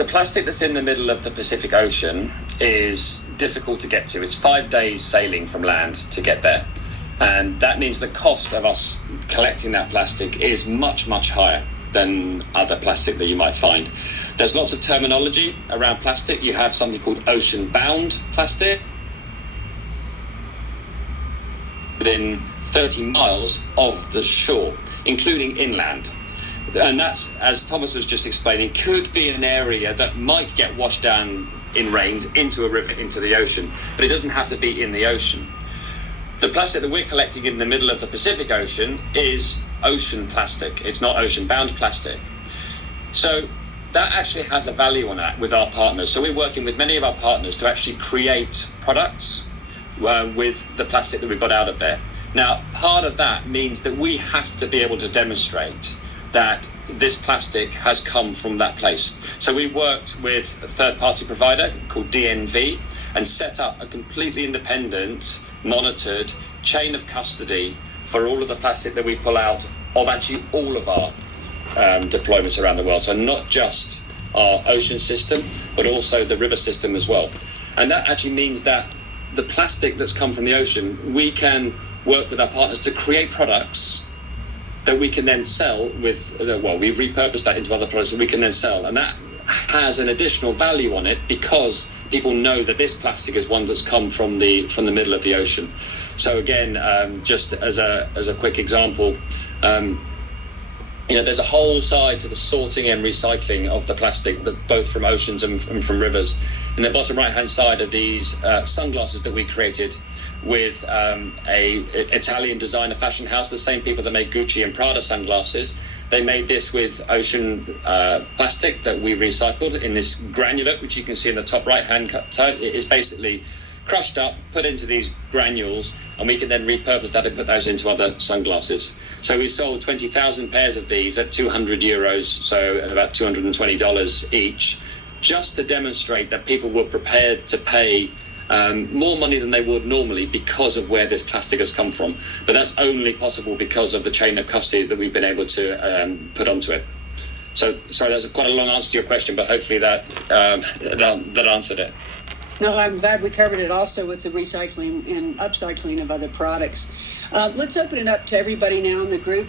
The plastic that's in the middle of the Pacific Ocean is difficult to get to. It's 5 days sailing from land to get there. And that means the cost of us collecting that plastic is much, much higher than other plastic that you might find. There's lots of terminology around plastic. You have something called ocean-bound plastic within 30 miles of the shore, including inland. And that's, as Thomas was just explaining, could be an area that might get washed down in rains into a river, into the ocean, but it doesn't have to be in the ocean. The plastic that we're collecting in the middle of the Pacific Ocean is ocean plastic. It's not ocean-bound plastic. So that actually has a value on that with our partners. So we're working with many of our partners to actually create products with the plastic that we've got out of there. Now, part of that means that we have to be able to demonstrate that this plastic has come from that place. So we worked with a third-party provider called DNV and set up a completely independent, monitored chain of custody for all of the plastic that we pull out of actually all of our deployments around the world. So not just our ocean system, but also the river system as well. And that actually means that the plastic that's come from the ocean, we can work with our partners to create products that we can then sell with, we repurpose that into other products that we can then sell. And that has an additional value on it because people know that this plastic is one that's come from the middle of the ocean. So again, just as a quick example, there's a whole side to the sorting and recycling of the plastic, both from oceans and from rivers. In the bottom right-hand side are these sunglasses that we created with a Italian designer fashion house, the same people that make Gucci and Prada sunglasses. They made this with ocean plastic that we recycled in this granulate, which you can see in the top right-hand side. It is basically crushed up, put into these granules, and we can then repurpose that and put those into other sunglasses. So we sold 20,000 pairs of these at €200, so about $220 each, just to demonstrate that people were prepared to pay more money than they would normally because of where this plastic has come from. But that's only possible because of the chain of custody that we've been able to put onto it. So, sorry, that's quite a long answer to your question, but hopefully that answered it. No, I'm glad we covered it also with the recycling and upcycling of other products. Let's open it up to everybody now in the group.